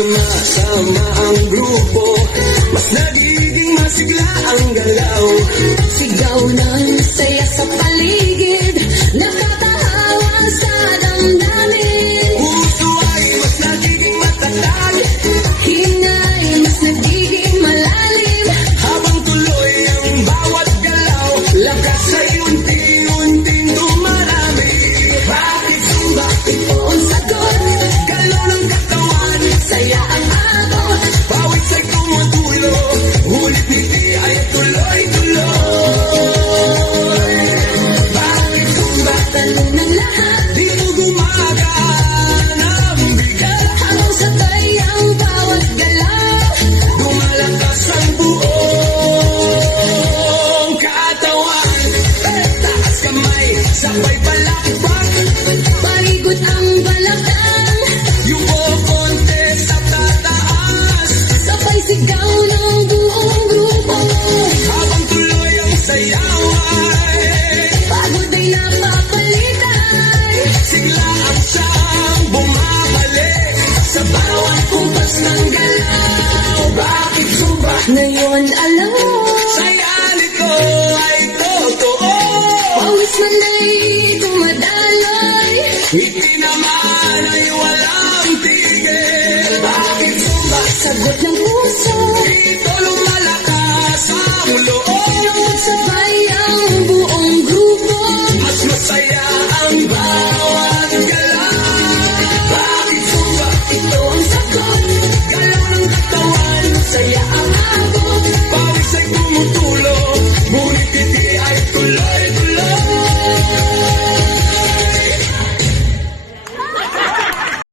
Sama-sama ang grupo, mas nagiging masigla ang galaw. Sigaw ng saya sa paligid, nakatahawa sa damdamin. Puso ay mas nagiging matatag, Hinay mas nagiging malalim. habang tuloy ang bawat galaw. Lakas ay unti-unting dumarami. Bakit sumba? Ito ang sagot, Galaw ng katawan, saya ang abot. bawat sa'y tumutulo, ulit ngiti ay tuloy-tuloy. Bakit sumba? Talo ng lahat, Dito gumagana ang bigat, habang sabay ang bawat galaw. lumalakas ang buong katawan. Taas kamay, sabay palakpak, Paigot ang balakang, yung kokonte sa tataas. sabay sigaw ng buong grupo. Habang tuloy ang sayaway, Pagod ay napapalitan, sigla ang siyang bumabalik sa bawat kumpas ng galaw. Bakit sumba? ngayon alam mo. Saya nito ay totoo. Pawis man ay dumadaloy, Hindi naman ay walang tigil. Bakit sumba? sagot ng